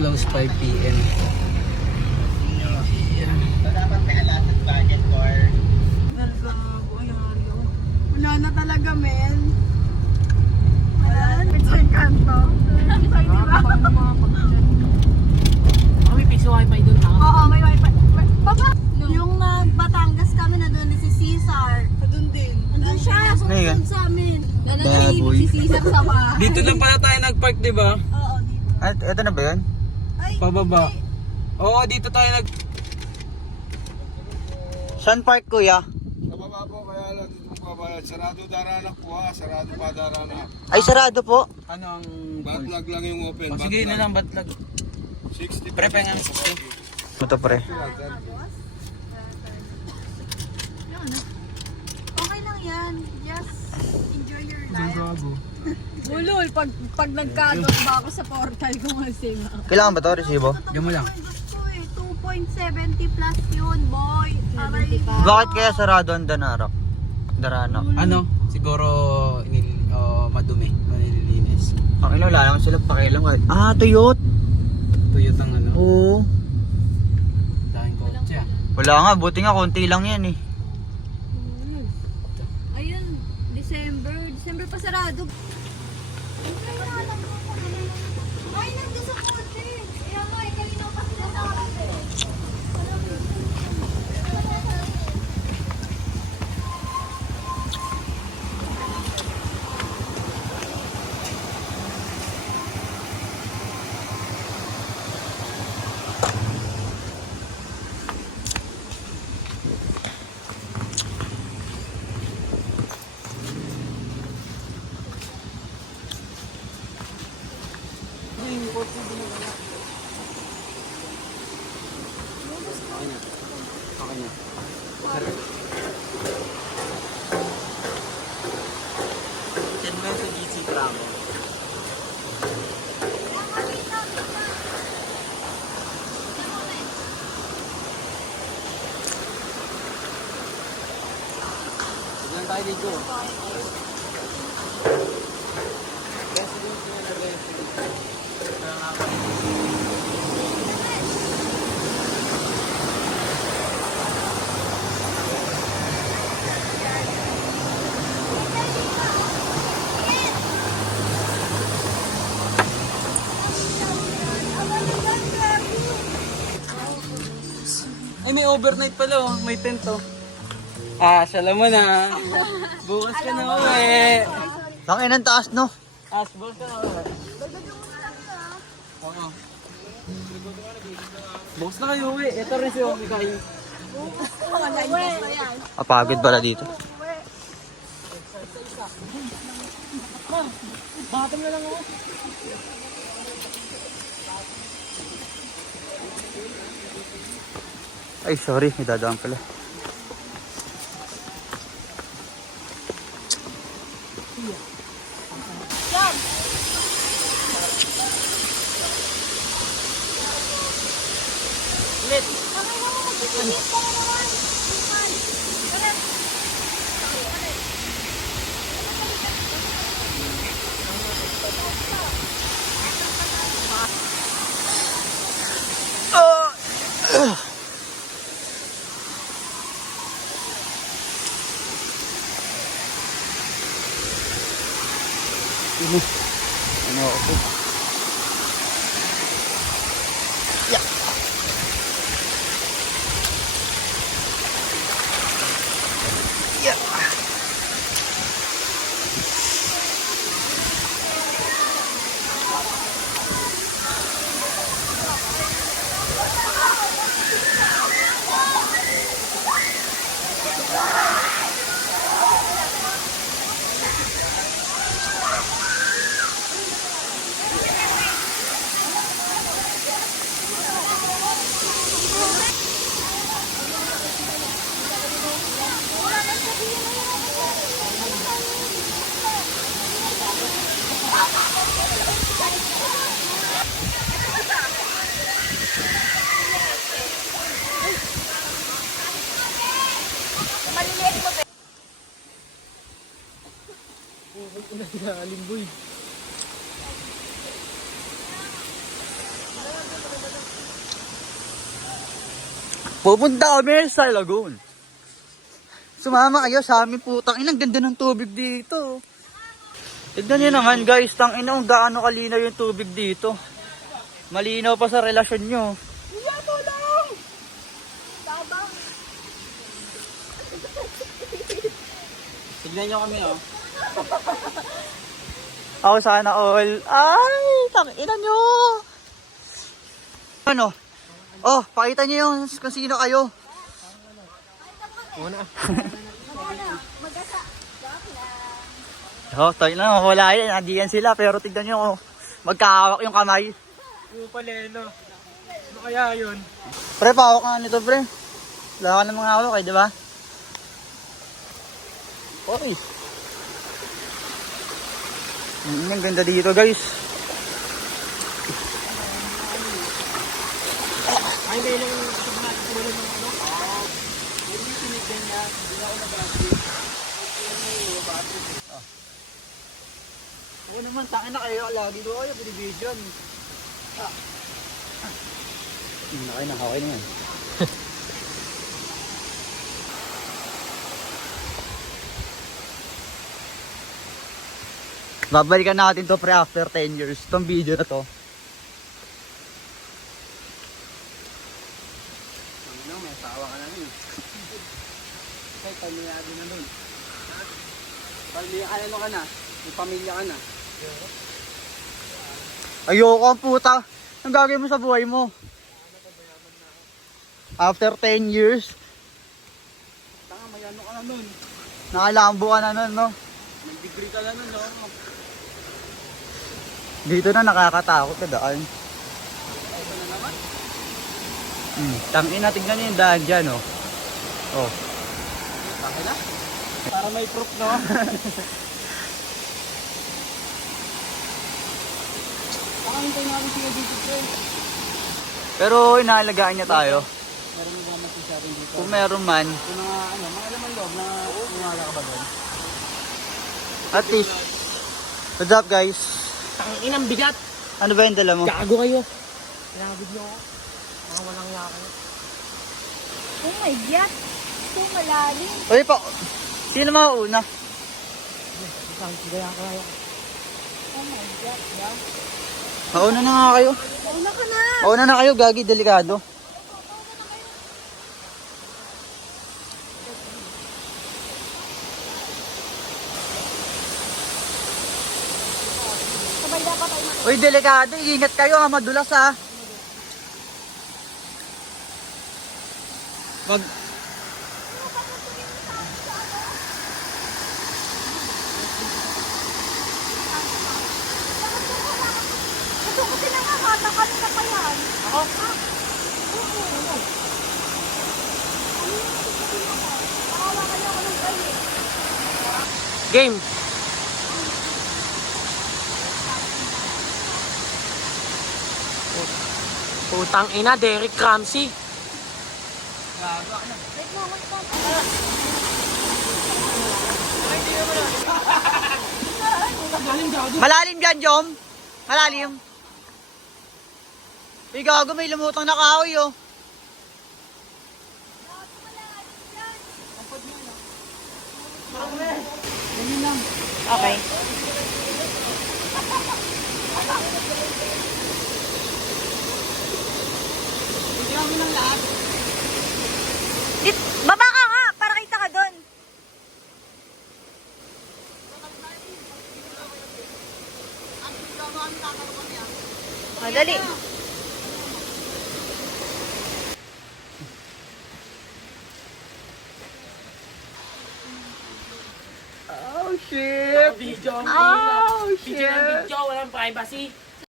close 5 p.m. Wala na talaga, men. Wala na. Sa kanto. May piso wifi doon. Oo, may wifi. Baba! Yung Batangas kami na doon si Cesar. Doon din. Andun siya. Sumunod sa amin. Baboy. Si Cesar sa bahay. Dito lang pala tayo nag-park, di ba? Oo, dito. At ito na ba yun? Ay, Pababa. Oo, dito tayo Saan park kuya? Sa baba po, kaya lang dito magbabayad. Sarado Daranak po ha, sarado pa Daranak. Ay sarado po. Ano ang... Batlag lang yung open. O sige, na lang batlag. 60 Pre, pengen 60. Ito pre. okay lang yan. Just enjoy your life. Gago. Bulol, pag nagkadot ba ako sa portal ko kasi na. Kailangan ba to resibo? Diyan mo lang. Gusto eh, 2.70 plus yun, boy. Aray. Bakit kaya sarado ang Danarak? Daranak. Ano? Siguro madumi. Manililinis. Ang ina, wala naman sila pakialam. Ah, tuyot. Tuyot ang ano. Oo. Dahing kotse ah. Wala nga, buti nga konti lang yan eh. Ayun, December pa sarado. Ay, nandun sa kote. Kaya nga, kanina pa sila sa kote. Okay na. Send mo sa GC Bravo. Tignan tayo dito. Residence na na residence. Ay, may overnight pala oh. May tent oh. Ah, sala mo na. Bukas ka na uwi. Tangin ang taas no? Bukas ka na uwi. Oo. Bukas na kayo uwi. Ito rin si Omi kayo. Apagod pala dito. Bakit na lang ako? Ay sorry, may dadaan pala. Ano ako? Yeah. Yeah. Alimboy. Pupunta kami sa lagoon. Sumama kayo sa amin, putang ina, ang ganda ng tubig dito. Tignan nyo naman guys, tang ina kung gaano kalinaw yung tubig dito. Malinaw pa sa relasyon nyo. Tignan nyo kami, oh. Ako sana all. Ay, tang ina nyo. Ano? Oh, pakita nyo yung kung sino kayo. Oh, tayo na, wala yan. Nandiyan sila, pero tignan nyo, oh, magkahawak yung kamay. Yung paleno. Ano kaya yun? Pre, pahawak nga nito, pre. Wala ka namang hawak, eh, di ba? Oy. Ang ganda dito, guys. Ay, hindi lang yung tulad ng ano. Hindi sinigyan niya. Hindi na ako nabati. Ako naman, tangin na kayo. Lagi doon kayo, pinibidyon. Okay na yan. Babalikan natin to pre after 10 years. Itong video na to. Ano, may asawa ka na rin. Kahit pamilya na nun. Pamilya, ano ka na? May pamilya ka na. Ayoko ang puta. Ang gagawin mo sa buhay mo? After 10 years, Tanga, may ano ka na nun. nakalambo ka na nun, no? May degree ka na nun, no? Dito na nakakatakot na daan. Ito na naman. Tangina, tignan niyo yung daan dyan, oh. Oh. Bakit na? Para may proof, no? Baka hintay namin sila dito, friend. Pero inaalagaan niya tayo. Meron mo ba naman sinasabi dito? Kung meron man, Yung mga, ano, mga laman loob na umala ka ba doon? at least. What's up, guys? Ang inang bigat! Ano ba yung dala mo? Gago kayo! Pinagod nyo ako. Mga walang yaka. Oh my God. So malalim. Uy, pa. Sino mauuna? Isang gaya ka kayo. Oh my God. Ba? Mauna na nga kayo. Mauna ka na. Mauna na kayo, gagi, delikado. Sabay dapat tayo Uy, delikado. Ingat kayo, ha. Madulas, ha. Wag. Ito kasi nakakata kami na pa yan. Ako? Pakawa kayo ako ng galit. Game! Putang ina, Derek Ramsey. Wait mo, wait mo. Malalim dyan, Jom. Malalim. Uy, gago, may lumutang na kahoy, oh. Okay. Baba ka nga, para kita ka doon. Madali. Oh, shit. Video. Oh, Video ng video, walang privacy.